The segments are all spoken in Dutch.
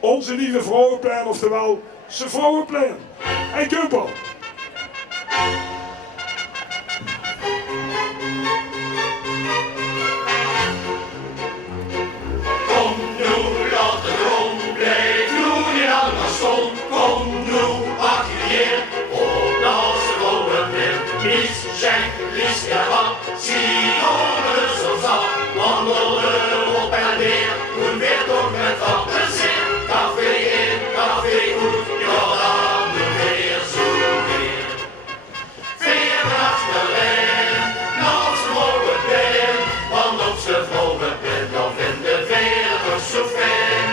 Onze Lieve Vrouwenplein, oftewel ze Vrouwenplein. En Kumpel. Kom nu, laat de droom blijven groeien aan de stond. Kom nu, atelier, op naast de Vrouwenplein. Lies, schenk, lies, ervan, zie onder zo zat. Wandelen op en neer, doen weer toch met van plezier. Café in, café goed, ja dan doen we weer zo weer. Veer achter de lijn, naast de Vrouwenplein, want op de Vrouwenplein, dan vinden veer toch zo fijn.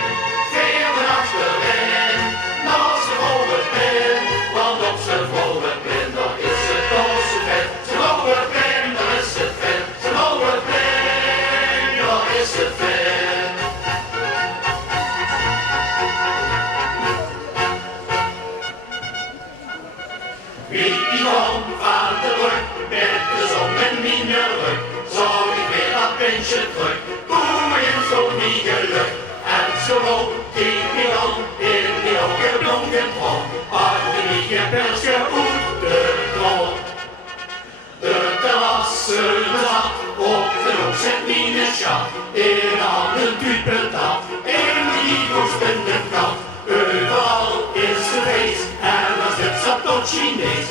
Veer achter de lijn, naast de Vrouwenplein, want op de Vrouwenplein, dan is het toch zo fijn. De Vrouwenplein, daar is het fijn. De Vrouwenplein, daar is het fijn. Wie die kwam van de rug, met de zon en mine rug, zou ik weer dat pintje terug, boeien zo niet geluk. En zo rood keek hij dan in die ogen blonken trom, pakte die een persje uit de grond. De terrassen zat op de loos en mine schat, in handen typen dat, in die koest in de kat. Overal is het feest en als het zat tot Chinees,